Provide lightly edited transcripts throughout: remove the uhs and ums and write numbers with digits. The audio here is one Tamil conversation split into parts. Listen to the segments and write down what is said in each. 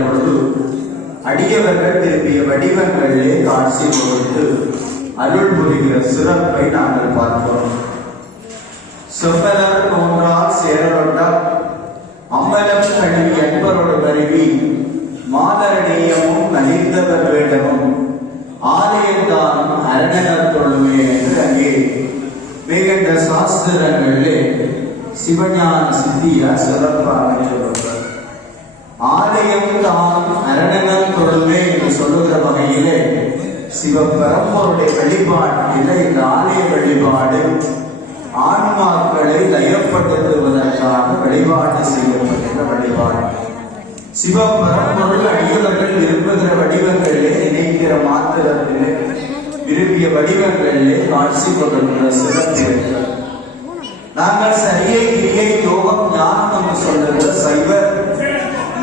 பொழுது அடியவர்கள் திருப்பிய வடிவங்களிலே காட்சி கொடுத்து அருள் புரிகிற சிறப்பை நாங்கள் பார்க்கிறோம். செம்மலர் தோன்றால் சேரலொட்டால் அம்மலம் கழுவி அன்பரோடு வருவி மாதரணியமும் நலிந்தவர் வேடமும் ஆலயத்தானும் அரணர் தொழுமே என்று அங்கே மிகுந்த சாஸ்திரங்களிலே சிவஞான சித்தியார் சிறப்பாக சொல்லுவார். ஆலயம் தான் அரணர் தொழுமே என்று சொல்லுகிற வகையிலே சிவபெருமானுடைய வழிபாட்டில் இந்த ஆலய வழிபாடு ஆன்மாக்களை லயப்படுத்துவதற்காக வழிபாடு செய்யப்படுகிற வழிபாடு. சிவபெருமான் அடியவர்கள் விரும்புகிற வடிவங்களிலே நினைக்கிற மாத்திரத்திலே விரும்பிய வடிவங்களிலே காட்சி கொடுக்கிற சிறப்பு. நாங்கள் சரியை கிரியை யோகம் ஞானம் என்று சொல்லுகிற சைவ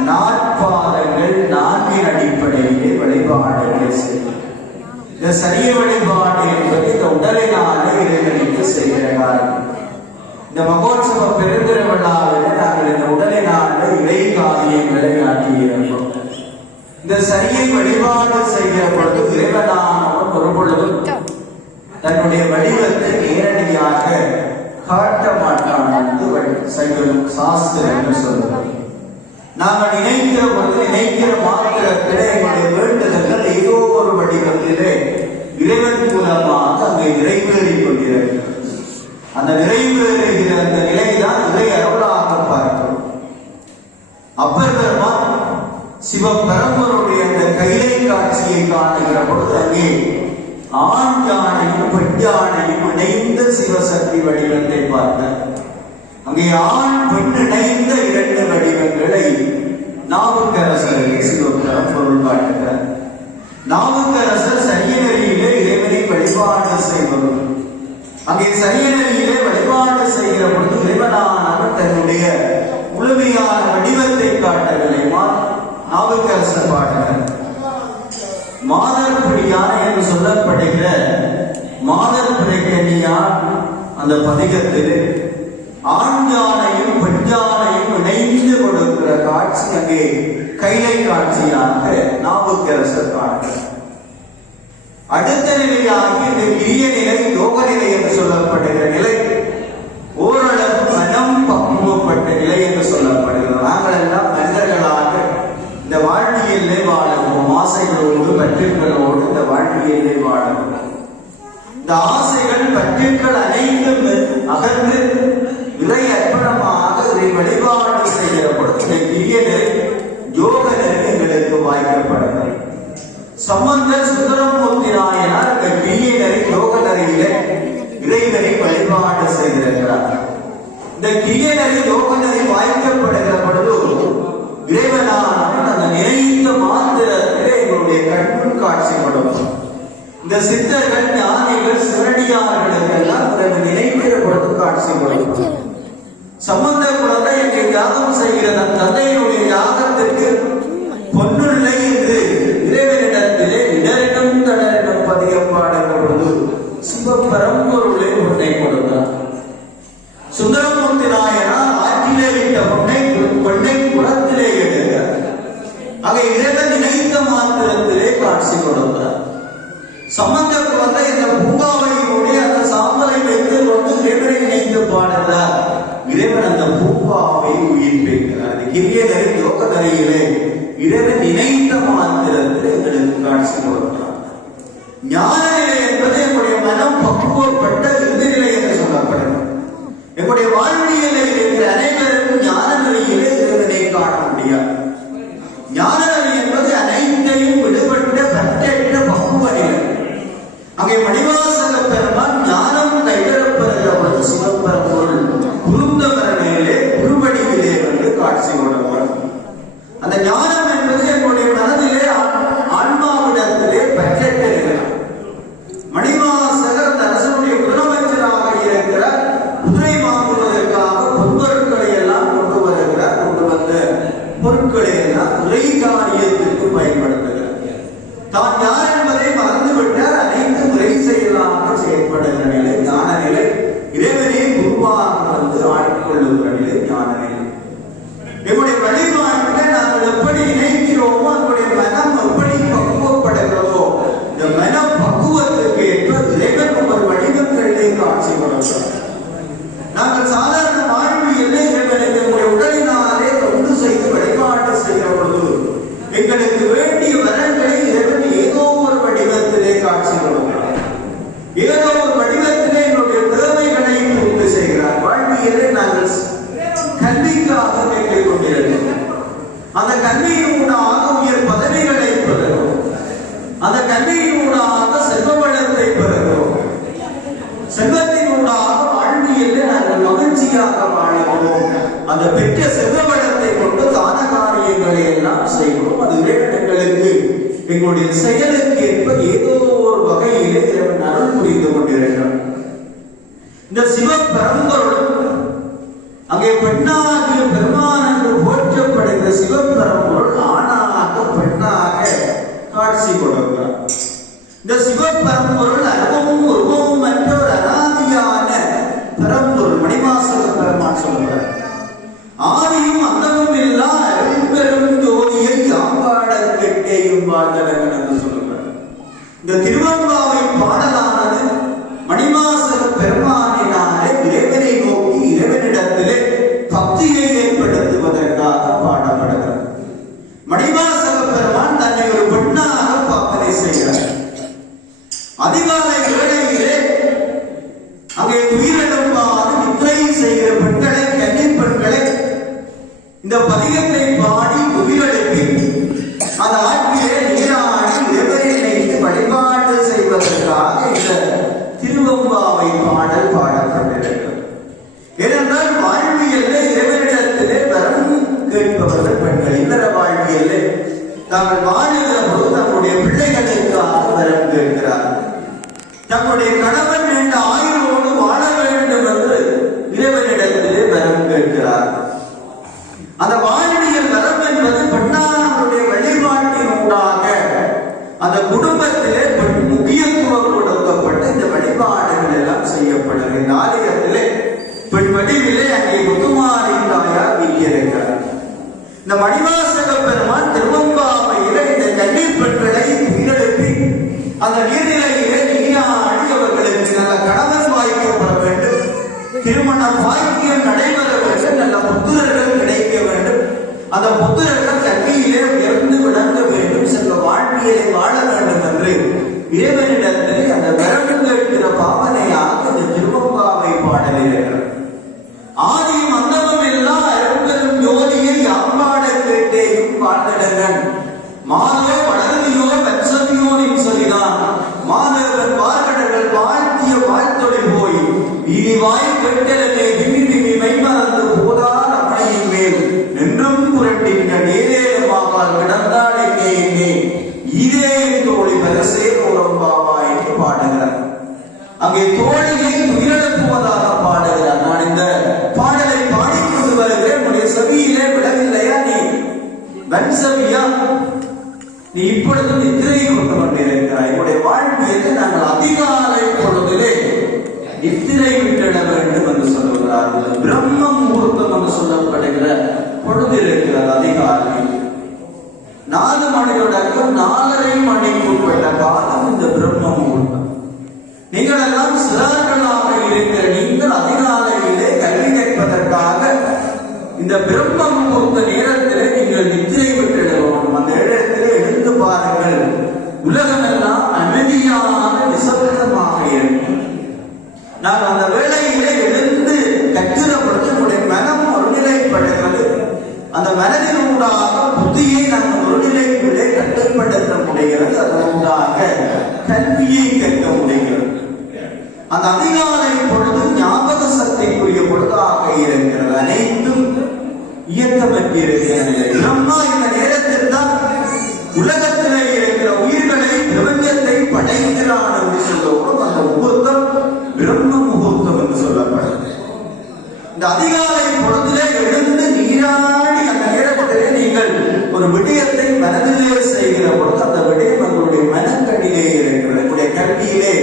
நாற்பாதங்கள் நான்கின் அடிப்படையிலே வழிபாடுகளை செய்யும். இந்த சரிய வழிபாடு என்பது இந்த உடலினால இறைவனுக்கு செய்கிற காரியம். இந்த மகோத்சவ பெருந்திர விழாவில் நாங்கள் இந்த உடலினால இறை காரியங்களை ஆற்றியிருக்கிறோம். இந்த சரியை வழிபாடு செய்கிற பொழுது இறைவனானவன் ஒரு பொழுதும் தன்னுடைய வடிவத்தை நேரடியாக காட்ட மாட்டான் என்று சைவம் சாஸ்திரம் சொல்லுவோம். நாங்கள் நினைக்கிற பொழுது நினைக்கிற மாத்திரத்திலே எங்களுடைய வேண்டுதல்கள் ஏதோ ஒரு வடிவத்திலே இறைவன் மூலமாக அங்கே நிறைவேறிக் கொண்டிருக்கிறது. அந்த நிறைவேறுகிற அந்த நிலைதான் இறை அருளாக பார்க்கிறோம். அப்பர் பெருமான் சிவபெருமானுடைய அந்த கைலை காட்சியை காணுகிற பொழுது அங்கே ஆண் யானையும் பெண் யானையும் இணைந்த சிவசக்தி வடிவத்தை பார்த்தார். அங்கே ஆண் பெண் இணைந்த இரண்டு வடிவங்களை நாவுக்கரசருக்கு சிவபெருமான் பொருள் காட்டுகிறார். நாவுக்கரசர் சரியநெறியிலே இறைவனை வழிபாடு செய்வதும் அங்கே சரியநெறியிலே வழிபாடு செய்கிற பொழுது இறைவனானவர் தன்னுடைய முழுமையான வடிவத்தை காட்டவில்லை. நாவுக்கரசர் பாடுகிறார். மாதர்பிடியான என்று சொல்லப்படுகிற மாதர்பிடிக்கணியார் அந்த பதிகத்திலே ஆண் யானையும் பெண் யானையும் இணைந்து கொடுக்கிற காட்சி அங்கே கைலை காட்சியாக நாவுக்கரசர் காட்டுகிறார். அடுத்த நிலையாகி இந்த கிரிய நிலை யோக நிலை என்று சொல்லப்படுகிற நிலை ஓரளவு மனம் பக்குவப்பட்ட நிலை என்று சொல்லப்படுகிறது. நாங்கள் எல்லாம் மனிதர்களாக இந்த வாழ்வியலே வாழுவோம். ஆசைகளோடு பற்றுகளோடு இந்த வாழ்வியலே வாழுவோம். இந்த ஆசைகள் பற்றுக்கள் அனைத்தும் அகன்று இறை அர்ப்பணமாக இதை வழிபாடு செய்கிற பொழுது இந்த கிரிய நிலை யோக நிலை எங்களுக்கு வாய்க்கப்படுகிறது. சம்பந்தர் சுந்தரமூர்த்தி நாயனார் இந்த கிரிய நிலை யோக நிலையிலே இறைவனை வழிபாடு செய்திருக்கிறார். இந்த கிரிய நிலை யோக நிலை வாய்க்கப்படுகிற பொழுது இறைவனானவன் அந்த நினைத்த மாத்திரத்திலே எங்களுடைய கண்முன் காட்சி கொடுக்கும். இந்த சித்தர்கள் ஞானிகள் சிவனடியார்களுக்கெல்லாம் நினைக்கிற பொழுது காட்சி கொடுக்கும். சம்பந்த குழந்தை எங்களை யாகம் செய்கிற தன் தந்தையினுடைய யாகத்திற்கு பொன்னுள்ளை என்று இறைவனிடத்திலே இடரிடம் தளரிடம் பதிகப்பாடுகிற பொழுது சிவபெரும்பொருளை பொன்னை கொடுத்தார். சுந்தரமூர்த்தி நாயனார் ஆற்றிலே விட்ட பொன்னை குளத்திலே எடுத்தார். ஆக இறைவன் நினைத்த மாத்திரத்திலே காட்சி கொடுத்தார். சம்பந்த குழந்தை இந்த பூங்காவையினுடைய அந்த சாம்பலை வைத்து கொண்டு இறைவனை நினைத்து பாடுகிறார். இறைவன் அந்த பூங்காவை உயிர்ப்பிக்கிறார். கிரிய நிலை யோக நிலையிலே இறைவன் நினைத்த மாத்திரத்தில் எங்களுக்கு காட்சி கொடுக்கிறார். ஞான நிலை என்பது எங்களுடைய மனம் பக்குவப்பட்ட இறுதி நிலை என்று சொல்லப்படுகிறது. எங்களுடைய வாழ்வியலை இருக்கிற அனைவருக்கும் ஞான நிலையிலே இறைவனை காண முடியாது. ஞான நிலை என்பது அனைத்தையும் விடுபட்ட பற்றற்ற பக்குவ நிலை. அங்கே மணிவாசக பெருமான் ஞானம் கைவிடப்படுகிற பொழுது சிவபெருமான் குருந்தவரனிலே குருவடிவிலே வந்து காட்சி கொடுப்பார். அந்த ஞானம் என்பது என்னுடைய மனதிலே ஆன்மாவிடத்திலே பற்றற்ற நிலை. மணிவாசகர் அந்த அரசனுடைய முதலமைச்சராக இருக்கிற குதிரை வாங்குவதற்காக பொருட்களை எல்லாம் கொண்டு வருகிறார். கொண்டு வந்த பொருட்களை எல்லாம் உரை காரியத்திற்கு பயன்படுத்துகிறார். தான் யார் என்பதை மறந்துவிட்டார். அனைத்து உரை செய்யலாம் எங்களுடைய செயலுக்கு ஏற்ப ஏதோ ஒரு வகையிலே இறைவன் அருள் புரிந்து கொண்டிருக்கிறார். இந்த சிவபரம்பொருள் அங்கே பெண்ணாகிய பெருமான் என்று போற்றப்படுகிற சிவபரம்பொருள் ஆணாக பெண்ணாக காட்சி கொடுக்கிறார். இந்த சிவபரம்பொருள் அருவமும் உருவமும் மற்ற ஒரு அனாதியான பரம்பொருள். மணிவாசக பெருமான் சொல்கிறார், ஆதியும் அந்தமும் இல்லா அரும்பெரும் ஜோதியை யாம்பாட கெட்டேயும் வாழ்ந்தவன் என்று சொல்லுகிறார். இந்த திருவம்பாவை பாடலானது மணிவாசக பெருமானினாலே இறைவனை நோக்கி இறைவனிடத்திலே பக்தியை ஏற்படுத்துவதற்காக பாடப்படுகிறது. மணிவாசக பெருமான் தன்னை ஒரு பெண்ணாக பாவனை செய்கிறார். அதிகாலை வேளையிலே அங்கே உயிரிழப்பாது நித்திரை செய்கிற பெண்களை, கன்னி பெண்களை இந்த பதிகத்தை பாடி உயிரிழப்பி அந்த ஆற்றிலே நீராடி இறைவனை வழிபாடு செய்வதற்காக இந்த திருவம்பாவை பாடல் பாடப்பட்டிருக்கிறது. ஏனென்றால் வாழ்வியல்ல இறைவனிடத்திலே வரம் கேட்பவர்கள் பெண்கள். இல்லற வாழ்வியல்ல தாங்கள் வாழுகிற போது தங்களுடைய பிள்ளைகளுக்காக வரம் கேட்கிறார்கள். தங்களுடைய கணவன் என்ற ஆயுளோடு வாழ வேண்டும் என்று இறைவனிடத்திலே வரம் கேட்கிறார்கள். அந்த வாழ்வியல் வரம் என்பது பெண்ணானவருடைய வழிபாட்டின் ஊடாக அந்த குடும்பத்திலே முக்கியத்துவம் கொடுக்கப்பட்ட இந்த வழிபாடுகள் எல்லாம் செய்யப்படுகிறது. இந்த ஆலயத்திலே பெண் வடிவிலே அங்கே முத்துமாரி தாயார் வீட்டியிருக்கிறார். இந்த மணிவாசக பெருமான் திருவம்பாவையில இந்த கன்னீர் பெண்களை உயிரெழுப்பி அந்த நீர்நிலையிலே நீராடி அவர்களுக்கு நல்ல கணவன் வாய்க்கப்பட வேண்டும், திருமண வாக்கியம் நடைபெற வேண்டும், நல்ல புத்திரர்கள் கிடைக்க வேண்டும், அந்த புத்திரர்கள் கல்வியிலே உயர்ந்து விளங்க வேண்டும், செல்வ வாழ்வியலை வாழ வேண்டும் என்று இறைவனிடத்திலே அந்த வரவு கேட்கிற பாவனையாக இந்த திருவம்பாவை பாடலில் இருக்கிறது. ஆதியும் அந்தமும் இல்லா அரும்பெரும் ஜோதியை யாம்பாட கேட்டேயும் வாழ்ந்திடங்கள் மாதோ வளர்ந்தியோ வச்சதியோனின் சொல்லிதான் மாதவன் பார்கடர்கள் வாழ்த்திய வாழ்த்தொழில் போய் இனி வாய் கெட்டலமே விமி மெய்மறந்து போதால் அமையின் மேல் நின்றும் புரட்டின்ற நேரேறமாக கிடந்தாள் எங்கே இதே தோழி பரசே போரம்பாவா என்று பாடுகிறார். அங்கே தோழியை உயிரிழப்புவதாக பாடுகிறார். நான் இந்த பாடலை பாடிக்கொண்டு வருகிறேன். உன்னுடைய செவியிலே விடவில்லையா? நீ வன்சவியா? நீ இப்பொழுது நித்திரை கொண்டு கொண்டிருக்கிறாய். என்னுடைய வாழ்வியலை நாங்கள் அதிகாலை பொழுதிலே நித்திரை விட்டிட வேண்டும் என்று சொல்லுகிறார்கள். பிரம்ம முகூர்த்தம் என்று சொல்லப்படுகிற பொழுது இருக்கிறது. அதிகாலை 4 மணியோடக்கும் 4:30 மணிக்குட்பட்ட காலம் இந்த பிரம்ம முகூர்த்தம். நீங்கள் எல்லாம் சிறார்களாக இருக்கிற நீங்கள் அதிகாலையிலே கல்வி கேட்பதற்காக இந்த பிரம்ம முகூர்த்த நேரத்திலே நீங்கள் நித்திரை விட்டிடணும். அந்த இடத்திலே எழுந்து பாருங்கள். உலகமெல்லாம் அமைதியான நிசப்தமாக இருக்கும். நான் அந்த வேளையிலே எழுந்து கற்கிற பொழுது நம்முடைய மனம் ஒருநிலைப்படுகிறது. அந்த மனதினூடாக புத்தியை நம்ம ஒருநிலைக்குள்ளே கட்டுப்படுத்த முடிகிறது. அதனூடாக கல்வியை கற்க முடிகிறது. அந்த அதிகாலை பொழுது ஞாபக சக்திக்குரிய பொழுதாக இருக்கிறது. அனைத்தும் இயக்கமற்றிருக்கிறது. பிரம்மா இந்த நேரத்தில் தான் உலகத்திலே இருக்கிற உயிர்களை பிரபஞ்சத்தை படைக்கிறான் என்று சொல்லுவோம். அந்த முகூர்த்தம் பிரம்ம முகூர்த்தம் என்று சொல்லப்படுது. இந்த அதிகாலை பொழுதிலே எழுந்து நீராடி அந்த நேரத்திலே நீங்கள் ஒரு விடயத்தை மனதிலே செய்கிற பொழுது அந்த விடயம் உங்களுடைய மனக்கண்ணிலே இருக்கிறது. உங்களுடைய கல்வியிலே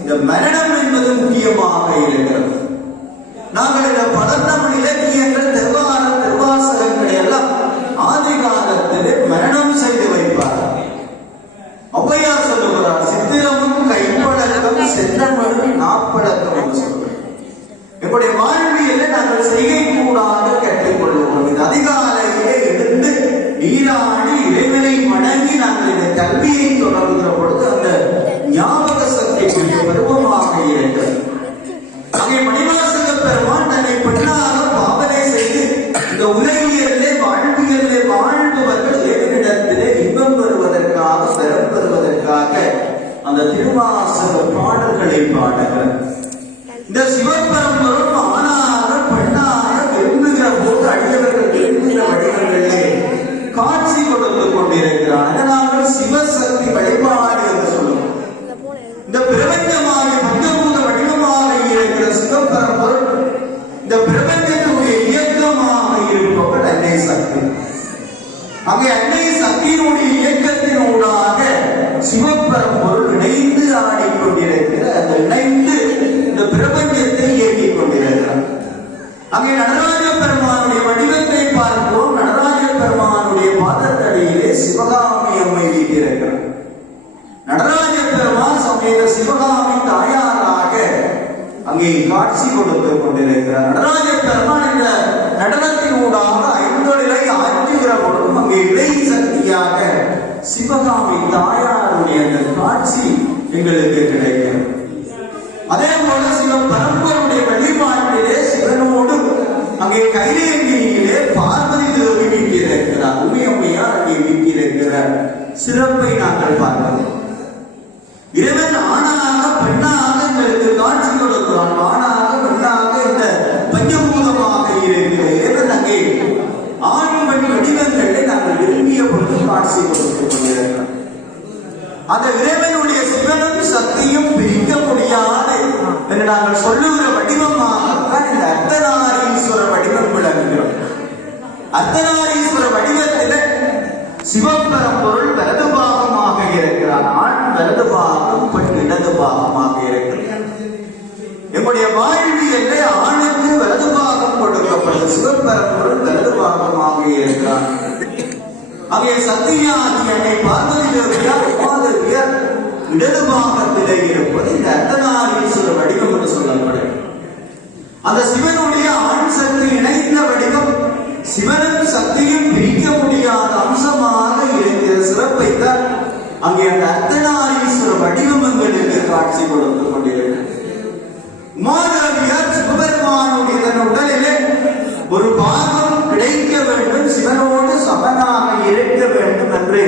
இந்த மரணம் என்பது முக்கியமாக இருக்கிறது. நாங்கள் இந்த 11 இலக்கியங்கள் திருவாசகங்களை எல்லாம் ஆதி காலத்திலே மரணம் செய்து வைப்பார்கள். ஔவையார் சொல்லுகிறார், சித்திரமும் கைப்பழக்கம் சென்றமடும் நாப்பழக்கம் என்று சொல்கிறார். எங்களுடைய வாழ்வியலை நாங்கள் செய்கை கூடாக கேட்டுக்கொள்வோம். இந்த அதிகாலையிலே எழுந்து நீராடி இறைவனை வணங்கி நாங்கள் இந்த கல்வியை தொடர்கிற பொழுது அந்த ஞாபக சக்திக்குரிய பருவமாக இருக்கிறது. அங்கே மணிவாசக பெருமான் தன்னை பெண்ணாக பாவனை செய்து இந்த உலகியலே வாழ்வியலே வாழ்பவர்கள் இறைவனிடத்திலே இன்பம் பெறுவதற்காக பெறம் பெறுவதற்காக அந்த திருவாசக பாடல்களை பாடுகிறார். இந்த சிவபரம்பரும் ஆணாக பெண்ணாக விரும்புகிற போது அடியவர்கள் விரும்புகிற வடிவங்களிலே காட்சி கொடுத்து கொண்டிருக்கிறான். நாங்கள் சிவசக்தி வழிபாடு என்று சொல்லுவோம். இந்த பிரபஞ்சமாக பஞ்சபூத வடிவமாக இருக்கிற சிவபரம்பொருள், இந்த பிரபஞ்சத்துடைய இயக்கமாக இருப்பவர் அன்னை சக்தி. அங்கே அன்னை சக்தியினுடைய இயக்கத்தினூடாக சிவபரம்பொருள் இணைந்து ஆடிக்கொண்டிருக்கிற, அந்த இணைந்து இந்த பிரபஞ்சத்தை இயக்கிக் கொண்டிருக்கிறார். அங்கே நடராஜ பெருமானுடைய வடிவத்தை பார்க்கிறோம். நடராஜ பெருமானுடைய பாதத்தடியிலே சிவகாமி அம்மை வீட்டிருக்கிறார். நடராஜ பெருமான் சமேத சிவகாமி தாயாராக அங்கே காட்சி கொடுத்து கொண்டிருக்கிறார். நடராஜ பெருமான் இந்த நடனத்தினூடாக ஐந்தொழிலை ஆற்றுகிற பொழுதும் அங்கே இறை சக்தியாக சிவகாமி தாயாருடைய அந்த காட்சி எங்களுக்கு கிடைக்கிறது. அதே போல சிவபரம்பொருடைய வழிபாட்டிலே சிவனோடு அங்கே கைலேங்கியிலே பார்வதி தேவி வீட்டிருக்கிறார். உமையம்மையார் அங்கே வீட்டிருக்கிறார். சிறப்பை நாங்கள் பார்க்கிறோம். இறைவன் ஆணாக பெண்ணாக எங்களுக்கு காட்சி கொடுக்கிறான். ஆணாக பெண்ணாக இந்த பஞ்சபூதமாக இருக்கிற இறைவன் அங்கே ஆண் பெண் வடிவங்களை நாங்கள் விரும்பிய பொழுது காட்சி கொடுத்துக் கொண்டிருக்கிறோம். அந்த இறைவனுடைய சிவனும் சக்தியும் பிரிக்க முடியாது என்று நாங்கள் சொல்லுகிற வடிவமாகத்தான் இந்த அர்த்தநாரீஸ்வர வடிவம் விளங்குகிறோம். அர்த்தநாரீஸ்வர வடிவத்தில் சிவபரம்பொருள் வலது பாகமாக இருக்கிறார். ஆண் வலது பாகம், பெண் இடது பாகமாக இருக்கிறார். எங்களுடைய வாழ்வியல்ல ஆணுக்கு வலது பாகம் கொடுக்கப்பட்டது. சிவபரம்பொருள் வலது பாகமாக இருக்கிறார். அங்கே சத்தியாகி என்னை பார்வதி தேவியார் உமாதேவியர் இடது பாகத்திலே இருப்பது இந்த அர்த்தநாரீஸ்வர வடிவம் என்று சொல்லப்படும். அந்த சிவனுடைய ஆண் சக்தி இணைந்த வடிவம் சிவனும் சக்தியும் பிரிக்க முடியாத அம்சமாக இருக்கிற சிறப்பைத்தான் அங்கே அந்த அர்த்தநாரீஸ்வர வடிவம் எங்களுக்கு காட்சி கொடுத்துக் கொண்டிருக்கிறது. உமாதேவியார் சிவபெருமானுடைய தன் உடலிலே ஒரு பாகம் கிடைக்க வேண்டும், சிவனோடு சமனாக இருக்க வேண்டும் என்று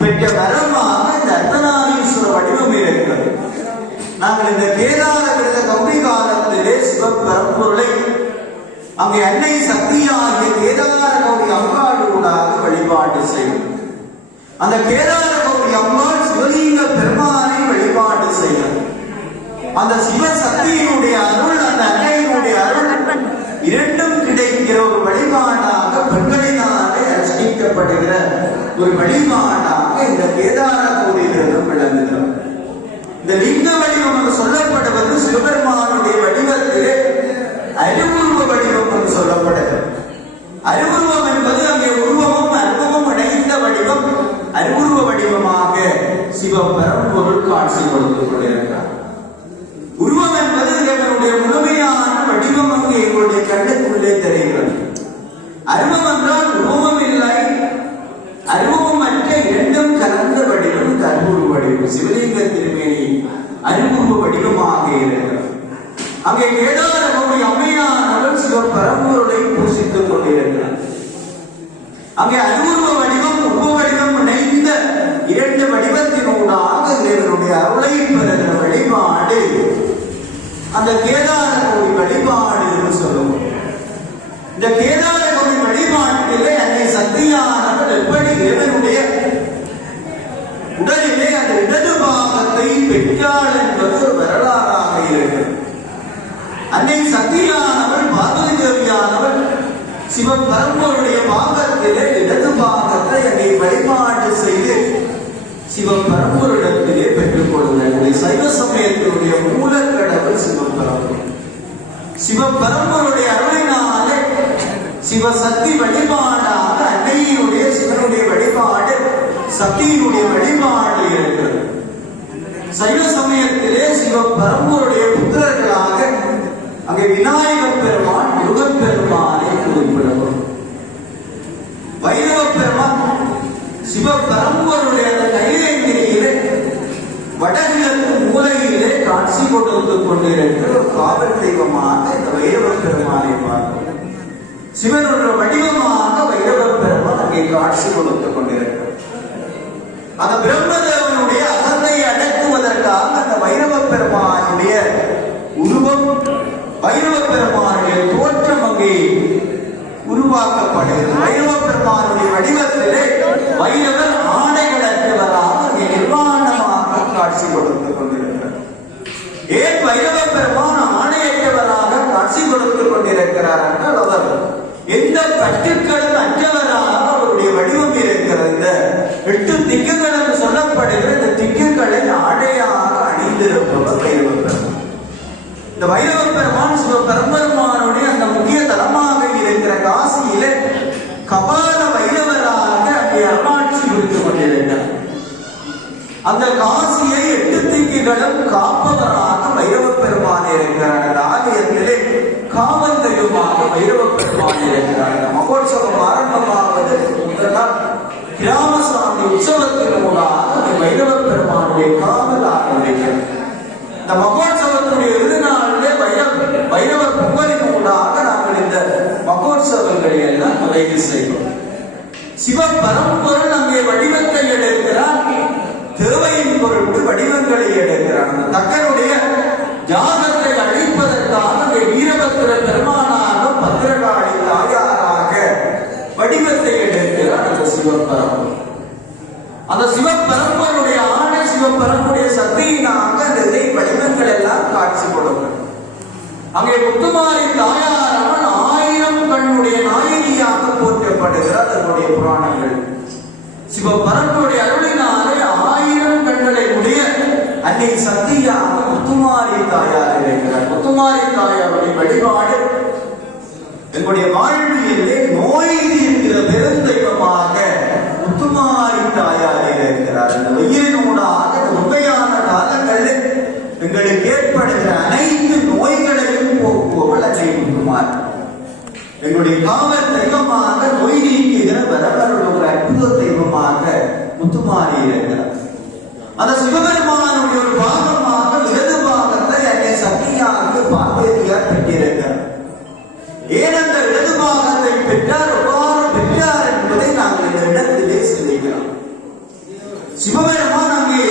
பெற்ற வரமாக இந்த அர்த்தநாரீஸ்வர வடிவம் இருக்கிறது. நாங்கள் இந்த கேதார விரத கௌரி காலத்திலே சிவபரம்பொருளை அங்கே அன்னை சக்தியாகிய கேதார கௌரி அம்பாளூடாக வழிபாடு செய்யும். அந்த கேதார கௌரி அம்பாள் சிவலிங்க பெருமானை வழிபாடு செய்யும். அந்த சிவசக்தியினுடைய அருள், அந்த அன்னையினுடைய அருள் இரண்டும் கிடைக்கிற ஒரு வழிபாடாக பெண்களினாலே அர்ச்சிக்கப்படுகிற ஒரு வழிபாடாக இந்த கேதார கௌரி விரதம் விளங்குகிறோம். இந்த லிங்க வடிவம் என்று சொல்லப்படுவது சிவபெருமானுடைய வடிவத்திலே அருவுருவ வடிவம் என்று சொல்லப்படுகிறது. அருவுருவம் என்பது அங்கே உருவமும் அருவமும் இணைந்த வடிவம். அருவுருவ வடிவமாக சிவபரம்பொருள் காட்சி கொடுத்துக் கொண்டிருக்கிறார். உருவம் என்பது இவனுடைய முழுமையான வடிவம் அங்கே எங்களுடைய கண்ணுக்குள்ளே தெரிகிறது. அருவம் என்றால் உருவம் இல்லை, அருவமும் மற்ற இரண்டும் கலந்த வடிவம் அருவுருவ வடிவம். சிவலிங்க திருமேனி அருவுருவ வடிவமாக இருக்கிறது. அங்கே கேதார கௌரி அம்மையானவள் சிவபரம்பொருளை பூசித்துக் கொண்டிருக்கிறார். அங்கே அருவுருவ வடிவம் உருவ வடிவம் இணைந்த இரண்டு வடிவத்தினூடாக இவருடைய அருளை பெறுகிற வழிபாடு அந்த கேதார கௌரி வழிபாடு என்று சொல்லுவோம். இந்த கேதார கௌரி வழிபாட்டிலே அன்னை சக்தியானவள் எப்படி இறைவனுடைய உடலிலே அந்த இடது பாகத்தை பெற்றாள் என்பது ஒரு வரலாறாக இருக்கிறது. அன்னை சக்தியானவள் பார்வதி தேவியானவள் சிவபரம்பொருடைய பாகத்திலே இடது பாகத்தை அன்னை வழிபாடு செய்து சிவபரம்பொருடத்திலே பெற்றுக் கொள்ளுங்கள். சைவ சமயத்தினுடைய மூலக்கடவுள் சிவபரம்பொருள். சிவபரம்பொருடைய அருளினாலே சிவசக்தி வழிபாடாக அன்னையினுடைய சிவனுடைய வழிபாடு, சக்தியினுடைய வழிபாடு இருக்கிறது. சைவ சமயத்திலே சிவபரம்பொருடைய புத்திரர்களாக அங்கே விநாயகப் பெருமான், முருகப் பெருமானை குறிப்பிடவும், வைரவ பெருமான் சிவபரம்பொருடைய கைலேங்கிரியிலே வடகிழக்கு மூலையிலே காட்சி கொடுத்துக் கொண்டிருக்கிற ஒரு காவல் தெய்வமாக இந்த வைரவ பெருமானை பார்க்கிறோம். சிவனுடைய வடிவமாக வைரவ பெருமான் அங்கே காட்சி கொடுத்துக் கொண்டிருக்கிறார். அந்த பிரம்மதேவனுடைய அகத்தை அடக்குவதற்காக அந்த வைரவ பெருமானுடைய உருவம், வைரவ பெருமானுடைய தோற்றம் அங்கே உருவாக்கப்படுகிறது. வைரவ பெருமானுடைய வடிவத்திலே கொண்டிருக்கிறார். ஏன் பைரவ பெருமான் ஆணையற்றவராக காட்சி கொடுத்துக் கொண்டிருக்கிறார் என்றால் அவர் எந்த பற்றுக்களும் அற்றவராக அவருடைய வடிவம் இருக்கிறது. இந்த 8 திக்குகளும் சொல்லப்படுகிற இந்த திக்குகளை ஆடையாக அணிந்திருப்பவர் பைரவ பெருமான். இந்த பைரவ பெருமான் சிவபெருமானுடைய அந்த முக்கிய தலமாக இருக்கிற காசியிலே கபால வைரவராக அங்கே அருளாட்சி புரிந்து கொண்டிருக்கிறார். அந்த காசியை 8 திக்குகளும் காப்பவராக பைரவ பெருமான் இருக்கிறார். அந்த ஆலயத்திலே காவல் தெய்வமாக பைரவ பெருமான் இருக்கிறார். மகோற்சவம் ஆரம்பமாவது முதல் நாள் கிராமசாமி உற்சவத்தின் மூலமாக பைரவ பெருமானுடைய காவல் ஆரம்பிக்கிறது. இந்த மகோற்சவத்துடைய இறுதி நாளிலே பைரவர் பொங்கலின் மூலமாக நாங்கள் இந்த மகோற்சவங்களை எல்லாம் நிறைவு செய்வோம். சிவ பரம்பொருள் அங்கே வடிவத்தை எடுக்கிறார். தேவையின் பொருட்டு வடிவங்களை எடுக்கிறார். தக்கனுடைய ஜாதத்தை அழிப்பதற்காக வீரபத்திர பெருமானாக பத்திரகாளி தாயாராக வடிவத்தை எடுக்கிறார் அந்த சிவபரம்பொருள். அந்த சிவபரம்பருடைய ஆணை சிவபரம்புடைய சக்தியினாக அந்த வடிவங்கள் எல்லாம் காட்சி கொடுக்கும். அங்கே முத்துமாரி தாயாரவன் 1000 கண்ணுடைய நாயகியாக போற்றப்படுகிறார். அதனுடைய புராணங்கள் சிவபரம்புடைய அருளினாலே 1000 கண்களை உடைய அன்னை சக்தியாக முத்துமாரி தாயார் இருக்கிறார். முத்துமாரி தாயாருடைய வழிபாடு எங்களுடைய வாழ்வியலே நோய் தீர்க்கிற பெருந்தெய்வமாக முத்துமாரி தாயார் இருக்கிறார். இந்த வெயிலினூடாக உண்மையான காலங்களில் எங்களுக்கு ஏற்படுகிற அனைத்து நோய்களையும் போக்குவவள் அன்னை முத்துமாரி. எங்களுடைய காவல் தெய்வமாக நோய் நீக்குகிற வரவருடைய ஒரு அற்புத தெய்வமாக முத்துமாரி இருக்கிறார். அந்த சிவபெருமானுடைய ஒரு பாகமாக இடது பாகத்தை அன்னை சக்தியாக பார்வதியார் பெற்றிருக்கிறார். ஏன் அந்த இடது பாகத்தை பெற்றார், எவ்வாறு பெற்றார் என்பதை நாங்கள் இந்த இடத்திலே சிந்திக்கிறோம். சிவபெருமான் அங்கே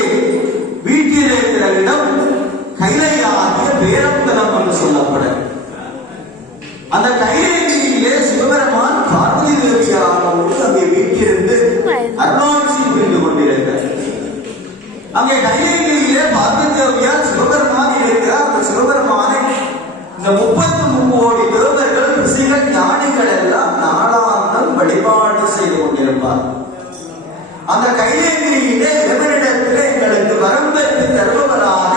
வீட்டில் இருக்கிற இடம் கைலையாகிய பேரம்பலம் என்று சொல்லப்படும். அந்த கைலையிலே சிவபெருமான் பார்வதி தேவியாரோடு அங்கே வீட்டிலிருந்து அருளாட்சி புரிந்து கொண்டிருக்கிறார். அங்கே கைலையிலே பார்வதி தேவியார் சிவபெருமான் இருக்கிறார். அந்த சிவபெருமானை இந்த 33 கோடி தேவர்கள் ரிஷிகள் ஞானிகள் எல்லாம் நாளாந்தம் வழிபாடு செய்து கொண்டிருப்பார். அந்த கைலேகிரியிலே இறைவனிடத்திலே எங்களுக்கு வரம்பெற்று தருபவராக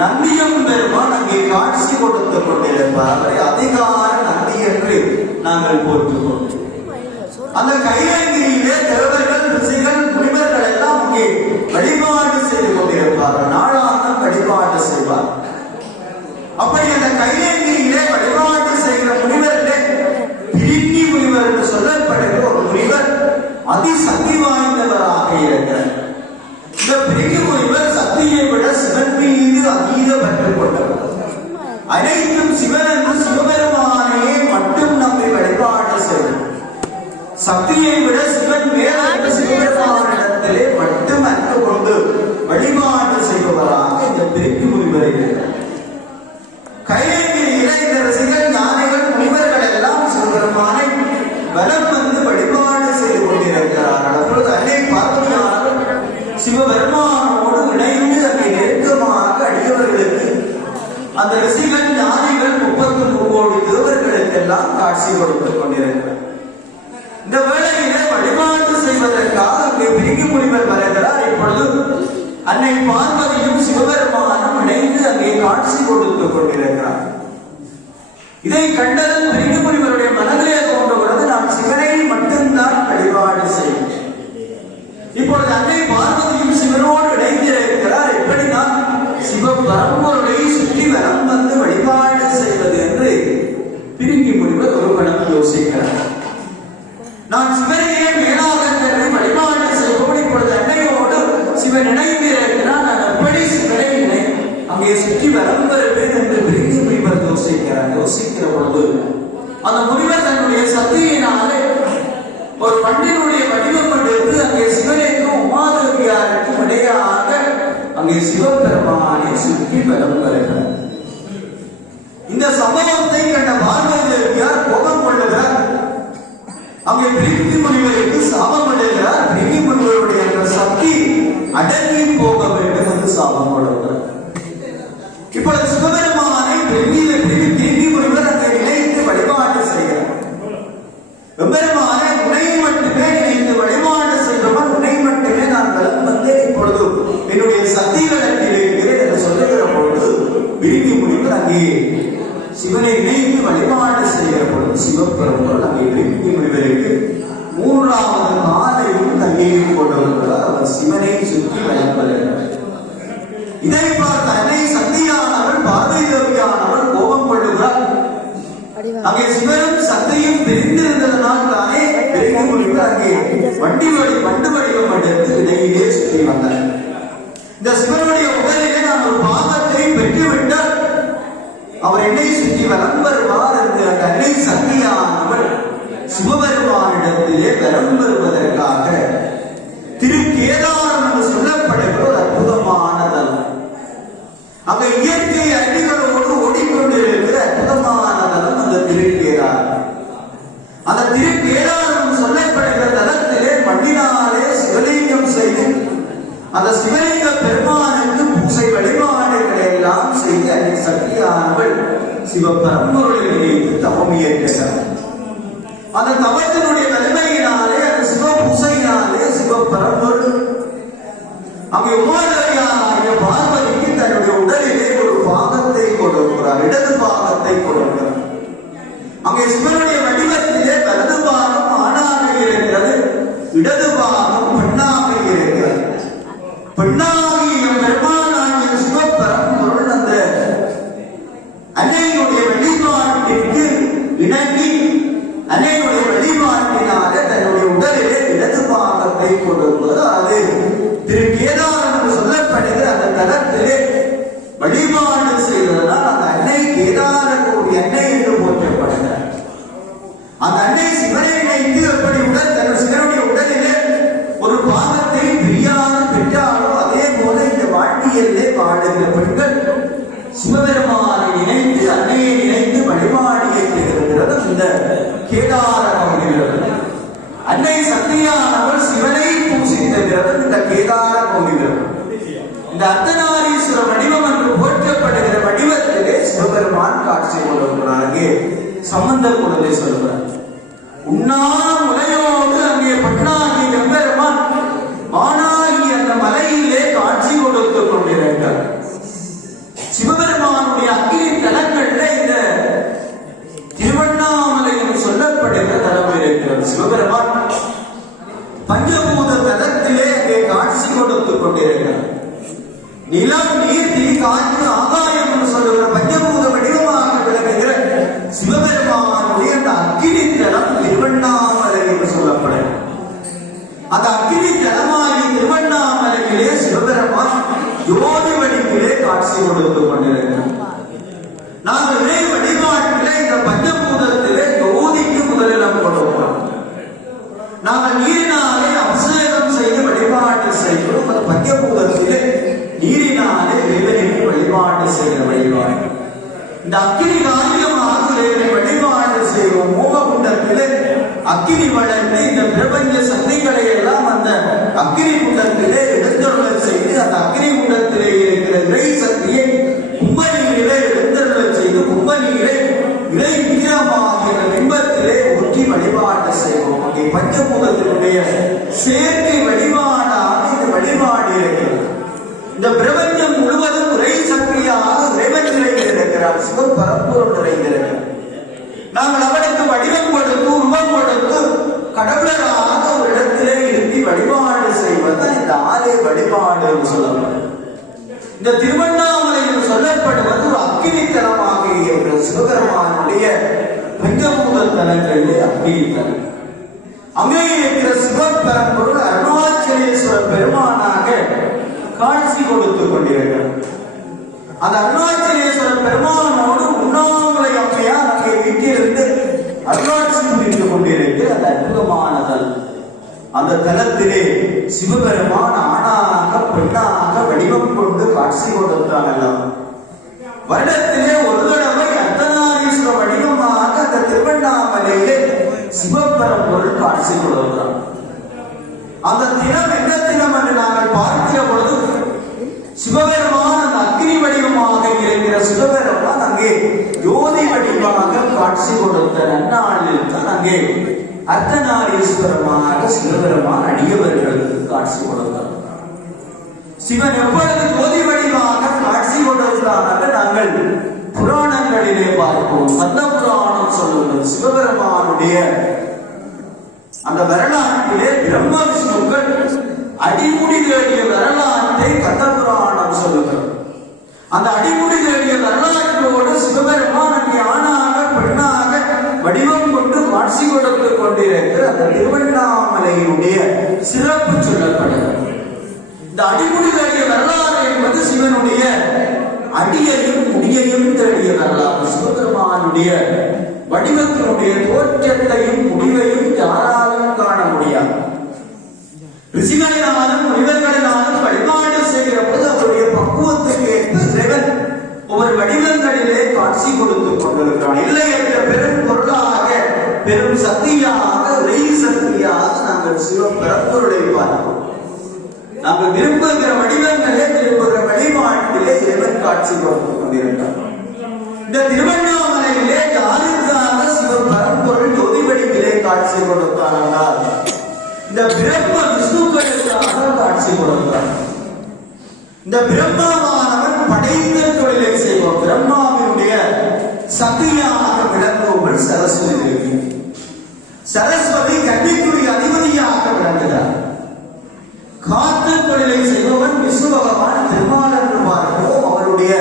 நந்தியம் பெருமான் அங்கே காட்சி கொடுத்துக் கொண்டிருப்பார். அவரை அதிகார நந்தி என்று நாங்கள் போற்றுவோம். அந்த கைலேகிரியிலே தேவர்கள் ரிஷிகள் முனிவர்கள் எல்லாம் அங்கே வழிபாடு செய்து கொண்டிருப்பார்கள். நாளாந்தம் வழிபாடு செய்வார். அப்படி அந்த கைலேகிரியிலே வழிபாடு செய்கிற முனிவர்களே பிரிங்கி முனிவர் என்று சொல்லப்படுகிற ஒரு முனிவர் அதிசக்தி வாய்ந்தவராக இருக்கிறார். இந்த பிரிங்கி முனிவர் சக்தியை விட சிவன் மீது அதீத பற்று கொண்டவர். அனைத்தும் சிவன் என்று சிவபெருமானையே மட்டும் நம்மை வழிபாடு செய்யும். சக்தியை விட சிவன் மேல சிவபெருமானிடத்திலே மட்டும் அன்பு கொண்டு வழிபாடு செய்பவராக இந்த பிரிங்கி முனிவர் இருக்கிறார். கைலேகிரியிலே இந்த ரிஷிகள் ஞானிகள் முனிவர்கள் எல்லாம் சிவபெருமானை வலம் வந்து வழிபாடு செய்து கொண்டிருக்கிறார்கள். அப்பொழுது அன்னை பார்வதியார் சிவபெருமானோடு இணைந்து அங்கே நெருக்கமாக அடியவர்களுக்கு அந்த ரிஷிகள் ஞானிகள் 33 கோடி தேவர்களுக்கு எல்லாம் காட்சி கொடுத்துக் கொண்டிருக்கிறார். இந்த வேளையிலே வழிபாடு செய்வதற்காக அங்கே பிரிங்கி முனிவர் வருகிறார். இப்பொழுது அன்னை பார்வதியும் சிவபெருமானும் இணைந்து அங்கே காட்சி கொடுத்துக் கொண்டிருக்கிறார். இதை கண்டதும் பிரிங்கி முனிவருடைய மனதிலே தோன்றுகிறது, நான் சிவனை மட்டும்தான் வழிபாடு செய்வேன். இப்பொழுது அன்னை பார்வதியும் சிவனோடு இணைந்திருக்கிறார். எப்படி நான் சிவபரம்பொருளை சுற்றி வலம் வந்து வழிபாடு செய்வது என்று பிரிங்கி முனிவர் ஒரு கணம் யோசிக்கிறார். நான் சிவனையே மேலாக வழிபாடு செய்வோம். இப்பொழுது அன்னையோடு சிவன் இணைந்திருக்கிறார். நான் எப்படி சிவனை அங்கே சுற்றி வலம் வருவேன் என்று பிரிங்கி முனிவர் யோசிக்கிறார். யோசிக்கிற பொழுது அந்த முனிவர் தன்னுடைய சக்தியினாலே ஒரு பண்டினுடைய வடிவம் எடுத்து அங்கே சிவனுக்கும் உமாதேவியாருக்கும் இடையாக அங்கே சிவபெருமானை சுற்றி வலம் வருகிறார். இந்த சம்பவத்தை கண்ட பார்வதி தேவியார் கோபம் கொள்ளுகிறார். அங்கே பிரிங்கி முனிவருக்கு சாபம் அடைகிறார். பிரிங்கி முனிவருடைய அந்த சக்தி அடங்கி போக வேண்டும் என்று சாபம் கொடுக்கிறார். விரும்பி முனிவர் அங்கே சிவனை இணைந்து வழிபாடு செய்கிற பொழுது சிவபெருமாள் அங்கே விரும்பி முனிவருக்கு 3வது காலையும் கையையும் கொண்டு வருகிறார். அவர் சிவனை சுற்றி வழிபடுகிறார். இதை பார்த்த அன்னை சக்தியானவள் பார்வதி தேவியானவள் கோபம் கொள்ளுகிறார். அங்கே சிவனும் சக்தியும் பிரிந்திருந்ததனால் தானே விரும்பி முனிவர் அங்கே பண்டு வடிவம் எடுத்து இடையிலே சுற்றி வந்தார். இந்த சிவனுடைய உடலிலே நான் ஒரு பாகத்தை பெற்றுவிட்டால் அவர் என்னை சுற்றி வலம் வருவார் என்று அந்த அன்னை சக்தியானவள் சிவபெருமானிடத்திலே வரம் வருவதற்காக திருக்கேதாரம் என்று சொல்லப்படுகிற ஒரு அற்புதமான தலம். அங்க இயற்கை அருவிகளோடு ஓடிக்கொண்டிருக்கிற அற்புதமான தலம் அந்த திருக்கேதாரம். அந்த திருக்கேதாரம் சொல்லப்படுகிற தலத்திலே மண்ணினாலே சிவலிங்கம் செய்து அந்த சிவலிங்க பெருமானுக்கு பூசை வழிபாடுகளை எல்லாம் செய்து அன்னை சக்தியானவள் சிவபரம்பொருளை நினைத்து தவம் இயற்றுகிறார். அந்த தவத்தினுடைய வலிமையினாலே அந்த சிவ பூசையினாலே சிவபரம்பொருள் அங்கே உமாதேவியாகிய பார்வதிக்கு தன்னுடைய உடலிலே ஒரு பாகத்தை கொடுக்கிறார், இடது பாகத்தை கொடுக்கிறார். அங்கே சிவனுடைய வடிவத்திலே வலது பாகம் ஆணாக இருக்கிறது, இடது பாகம் பெண்ணாக இருக்கிறது. பெண்ணாகிய பெருமானாகிய சிவபரம்பொருள் அந்த அன்னையுடைய வழிபாட்டிற்கு இணங்கி அன்னையுடைய வழிபாட்டினால தன்னுடைய உடலிலே இடது பாகத்தை கொடுப்பது. அது திருக்கேதாரம் என்று சொல்லப்படுகிற அந்த தலத்திலே வழிபாடு செய்வதனால் அந்த அன்னை கேதாரக்கூடிய அன்னை என்று போற்றப்படுகிறார். அந்த அன்னை சிவனை நினைத்து எப்படி உடல் தன் சிவனுடைய உடலிலே ஒரு பாகத்தை பிரியாது பெற்றாலோ அதே போல இந்த வாழ்க்கையிலே வாழுகிற பெண்கள் சிவபெருமானை நினைத்து அன்னையை நினைத்து வழிபாடு ஏற்றுகிறது. இந்த கேதாரம் அன்னை சக்தியானவர் சிவனை பூசித்தகிறது. இந்த கேதாரம் இந்த அர்த்தநாரீஸ்வர வடிவம் என்று போற்றப்படுகிற வடிவத்திலே சிவபெருமான் காட்சி கொடுக்கிறார். சம்பந்த குழந்தை சொல்கிறார், உண்ணா முலையோடு அங்கே பட்னாகி எம்பெருமான் மானாகி அந்த மலையிலே காட்சி கொடுத்துக் கொண்டிருக்கிறார். சிவபெருமானுடைய அக்கினி தலங்கள்ல இந்த திருவண்ணாமலை என்று சொல்லப்படுகிற தலம் இருக்கிறது. சிவபெருமான் பஞ்சபூத தலத்திலே அங்கே காட்சி கொடுத்துக் கொண்டிருக்கிறார். நிலம், நீர், தீ, காற்று, ஆகாயம் என்று சொல்லுகிற பஞ்சபூத வடிவமாக விளங்குகிற சிவபெருமானுடைய அந்த அக்கினி தலம் திருவண்ணாமலை என்று சொல்லப்படுகிறது. அந்த அக்கினி தலமாகி திருவண்ணாமலையிலே சிவபெருமான் ஜோதி வடிவிலே காட்சி கொடுத்துக் கொண்டிருக்கிறார். நாங்கள் இறை வழிபாட்டிலே இந்த பஞ்சபூதத்திலே ஜோதிக்கு முதலிடம் கொடுக்கிறோம். நாங்கள் நீரினாலே அபிஷேகம் செய்து வழிபாடு செய்கிறோம். அந்த பஞ்சபூதத்திலே நீரினாலே இறைவனுக்கு வழிபாடு செய்கிற வழிபாடு. இந்த அக்கினி காரியமாக வழிபாடு செய்வோம். மோககுண்டத்திலே அக்கினி வளர்ந்து இந்த பிரபஞ்ச சக்திகளை எல்லாம் அந்த அக்கினி குண்டத்திலே எழுந்தருளல் செய்து அந்த அக்கினி குண்டத்திலே இருக்கிற இறை சக்தியை கும்பநீரிலே எழுந்தருளல் செய்து கும்பநீரை இறை விக்கிரமாகிற பிம்பத்திலே ஊற்றி வழிபாடு செய்வோம். அங்கே பஞ்சபூதத்தினுடைய சேர்க்கை வழிபாடாக இந்த வழிபாடு இருக்கிறது. இந்த பிரபஞ்சம் முழுவதும் இறை சக்தியாக இறைவன் நிறைந்திருக்கிறார், சிவபரம்பொருள் நிறைந்திருக்கிறார். நாங்கள் அவனுக்கு வடிவம் கொடுத்து உருவம் கொடுத்து கடவுளராக ஒரு இடத்திலே இருந்து வழிபாடு செய்வது இந்த ஆலய வழிபாடு என்று சொல்லப்படும். இந்த திருவண்ணாமலை என்று சொல்லப்படுவது ஒரு அக்கினி தலமாக இருக்கிற சிவபெருமானுடைய பஞ்சபூத தலங்களிலே அக்கினி தலம். அங்கே இருக்கிற சிவபெரும்பொருள் அருணாச்சலேஸ்வர பெருமானாக காட்சி கொடுத்துக் கொண்டிருக்கிறார். அந்த அருணாச்சலேஸ்வர பெருமானோடு உண்ணாமலை அம்மையார் அங்கே வீட்டிலிருந்து அருளாட்சி புரிந்து கொண்டிருக்கிற அந்த அற்புதமான தலம். அந்த தலத்திலே சிவபெருமான் ஆணாக பெண்ணாக வடிவம் கொண்டு காட்சி கொடுத்தாங்க. வருடத்திலே ஒரு தடவை அர்த்தநாரீஸ்வர வடிவமாக அந்த திருவண்ணாமலையிலே சிவபெரும்பொருள் காட்சி கொடுக்கிறார். அந்த தினம் எந்த தினம் என்று நாங்கள் பார்க்கிற பொழுது சிவபெருமான் அந்த அக்கினி வடிவமாக இருக்கிற சிவபெருமான் அங்கே ஜோதி வடிவமாக காட்சி கொடுத்த நன்னாளில் தான் அங்கே அர்த்தநாரீஸ்வரமாக சிவபெருமான் அடியவர்களுக்கு காட்சி கொடுத்தார். சிவன் எப்பொழுது ஜோதி வடிவாக காட்சி கொடுத்தார்கள் நாங்கள் பார்க்கிறோம். கந்தபுராணம் சொல்லுகிறது சிவபெருமானுடைய அந்த வரலாற்றிலே பிரம்ம விஷ்ணுக்கள் அடிமுடி தேடிய வரலாற்றை கந்தபுராணம் சொல்லுகிறது. அந்த அடிமுடி தேடிய வரலாற்றோடு சிவபெருமான் அங்கே ஆணாக பெண்ணாக வடிவம் கொண்டு காட்சி கொடுத்து கொண்டிருக்கிற அந்த திருவண்ணாமலையினுடைய சிறப்பு சொல்லப்படுகிறது. இந்த அடிமுடி தேடிய வரலாறு என்பது சிவனுடைய அடியையும் முடியையும் தேடிய வரலாறு. சிவபெருமானுடைய வடிவத்தினுடைய தோற்றத்தையும் முடிவையும் யாராலும் காண முடியாது. ரிஷிகளினாலும் முனிவர்களினாலும் வழிபாடு செய்கிற போது அவருடைய பக்குவத்துக்கு ஏற்ப இறைவன் ஒவ்வொரு வடிவங்களிலே காட்சி கொடுத்துக் கொண்டிருக்கிறான். இல்லை என்ற பெரும் பொருளாக பெரும் சக்தியாக இறை சக்தியாக நாங்கள் சிவபரம்பொருளை பார்க்கிறோம். நாங்கள் விரும்புகிற வடிவங்களே விரும்புகிற வழிபாட்டிலே இறைவன் காட்சி கொடுத்துக் கொண்டிருக்கிறார். இந்த திருவண்ணாமலையிலே யாருக்காக சிவபரம்பொருள் ஜோதி வடிவிலே காட்சி கொடுத்தார் என்றால் இந்த பிரம்ம விஷ்ணுக்களுக்காக காட்சி கொடுத்தார். இந்த பிரம்மாவானவன் படைத்த தொழிலை செய்வோம். பிரம்மாவினுடைய சக்தியாக விளங்குவவள் சரஸ்வதி தேவி. சரஸ்வதி கல்விக்குரிய அதிபதியாக விளங்குகிறார். காத்து தொழிலை செய்பவன் விஷ்ணு பகவான் திருமால் என்று பார்க்கிறோம். அவருடைய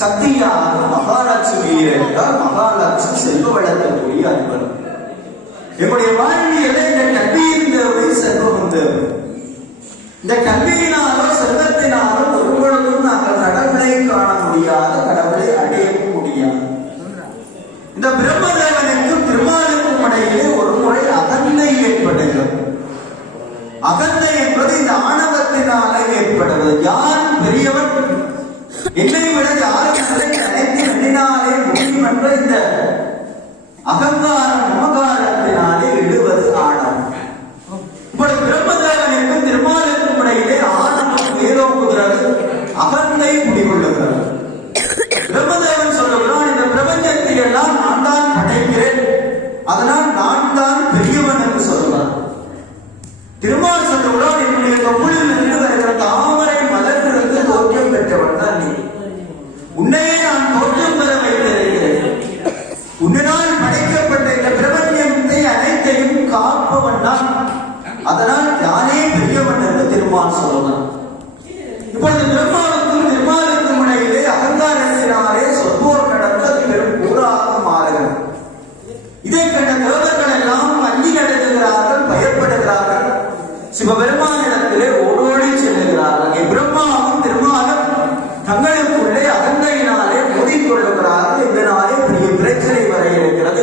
சக்தியாக மகாலட்சுமி என்றால் மகாலட்சுமி செல்வ வளர்க்கக்கூடிய அதிபர். என்னுடைய வாழ்வியலை இந்த கல்வியின் தேவை செல்வம் தேவை. இந்த கல்வியினாலோ செல்வத்தினாலோ ஒரு பொழுதும் நாங்கள் கடவுளை காண முடியாது, கடவுளை அடையவும் முடியாது. இந்த பிரம்மதேவனுக்கும் திருமாலுக்கும் இடையிலே ஒரு முறை அகந்தை ஏற்படுகிறது. அகந்தை என்பது இந்த ஆணவத்தினாலே ஏற்படுவது. யார் பெரியவன், என்னை விட யாரும் அனைத்து எண்ணினாலே முடியும் என்ற இந்த அகங்காரம் மமகாரத்தினாலே எழுவது ஆணவம். இப்பொழுது பிரம்மதேவனுக்கும் திருமாலுக்கும் இடையிலே ஆணவம் ஏதோங்குகிறது, அகந்தை குடிகொள்ளுகிறது. பிரம்மதேவன் சொல்லுகிறான், இந்த பிரபஞ்சத்தை எல்லாம் நான் தான் படைக்கிறேன், அதனால் நான் தான் பெரியவன் என்று சொல்லுவார். திருமால் சொல்லுகிறான், என்னுடைய கம்பளில் நின்று வருகிற தாமரை மலர்ந்திருந்து தோற்றம் பெற்றவன் தான் நீ. உன்னையே நான் தோற்றம் பெற வைத்திருக்கிறேன். உன்னால் படைக்கப்பட்ட இந்த பிரபஞ்சத்தை அனைத்தையும் காப்பவன் தான், அதனால் யானே பெரியவன் என்று திருமால் சொல்லுவான். இப்பொழுது பிரம்மாவுக்கும் திருமாலுக்கும் இடையிலே அகங்காரத்தினாலே சொற்போர் நடந்து பெரும் கூறாக மாறுகிறது. இதை கண்ட தேவர்கள் எல்லாம் அஞ்சி நடத்துகிறார்கள், பயப்படுகிறார்கள். சிவபெருமானிடத்திலே ஓடோடி செல்லுகிறார்கள். பிரம்மாவும் திருமாலும் தங்களுக்குள்ளே அகந்தையினாலே மோதிக்கொள்ளுகிறார்கள். இதனாலே பெரிய பிரச்சனை வர இருக்கிறது.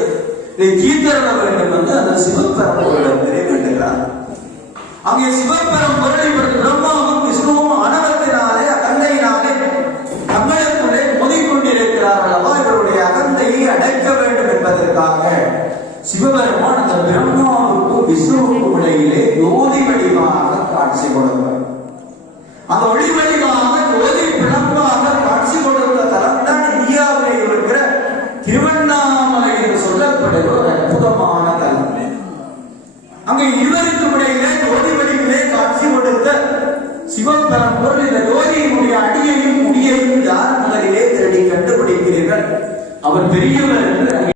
இதை தீர்த்தர வேண்டும் என்று அந்த சிவபெருமானிடத்திலே வேண்டுகிறார். அங்கே சிவபெருமானை பிரம்மாவும் விஷ்ணுவும் ஆணவத்தினாலே அகந்தையினாலே தங்களுக்குள்ளே மோதிக்கொண்டிருக்கிறார்கள். அல்லவா, இவருடைய அகந்தையை அடைக்க வேண்டும் என்பதற்காக சிவபெருமான் அந்த பிரம்மாவுக்கும் விஷ்ணுவுக்கும் இடையிலே ஜோதி வடிவாக காட்சி கொடுத்தார். அந்த ஒளி வடிவாக ஜோதி பிளம்பாக காட்சி கொடுத்த தலம் தான் இந்தியாவிலே இருக்கிற திருவண்ணாமலை என்று சொல்லப்படுகிற ஒரு அற்புதமான தலம். அங்கே இருவருக்கும் இடையிலே ஜோதி வடிவிலே காட்சி கொடுத்த சிவபெருமான் இந்த ஜோதியினுடைய அடியையும் முடியையும் யார் முதலிலே தேடி கண்டுபிடிக்கிறீர்கள், அவர் பெரியவர் என்று